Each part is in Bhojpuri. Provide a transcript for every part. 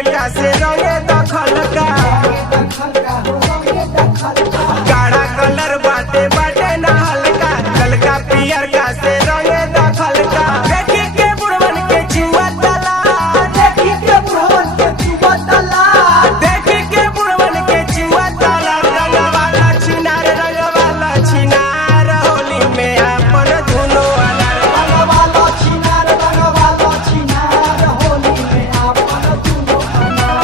पियर का से रंगे दखल का गाढ़ा कलर बाटे बाटे ना हल्का ललका पियर का से रंगे दखल का देखी के बुढ़वन के जुआ तला देखी के बुढ़वन के जुआ तला देखी के बुढ़वन के जुआ तला रंगवाला छिनार होली में अपन धुनो अनार रंगवाला छिनार होली में अपन धुनो अनार।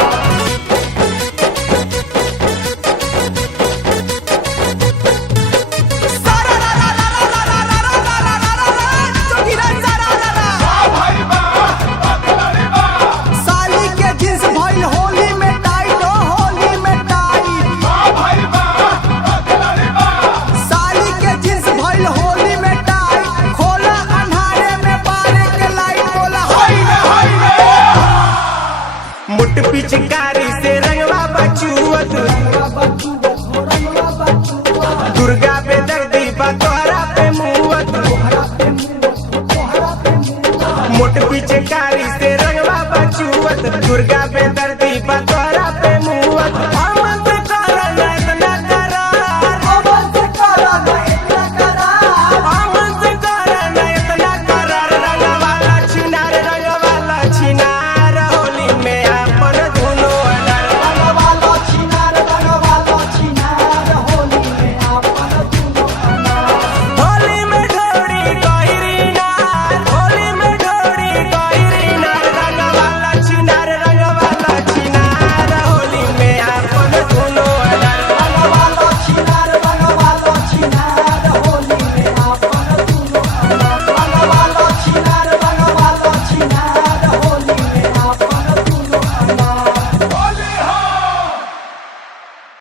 साली के जींस भइल होली में टाइट हो होली में टाइट साली के जींस भइल होली में टाइट खोला अंधारे में बारे के लाइट बोला हाय रे मुट पिचकारी से रंगवा बचुअत दुर्गा पे दर्दी बा तोहरा पे मुवत मुट पिचकारी से रंगवा बचुअत दुर्गा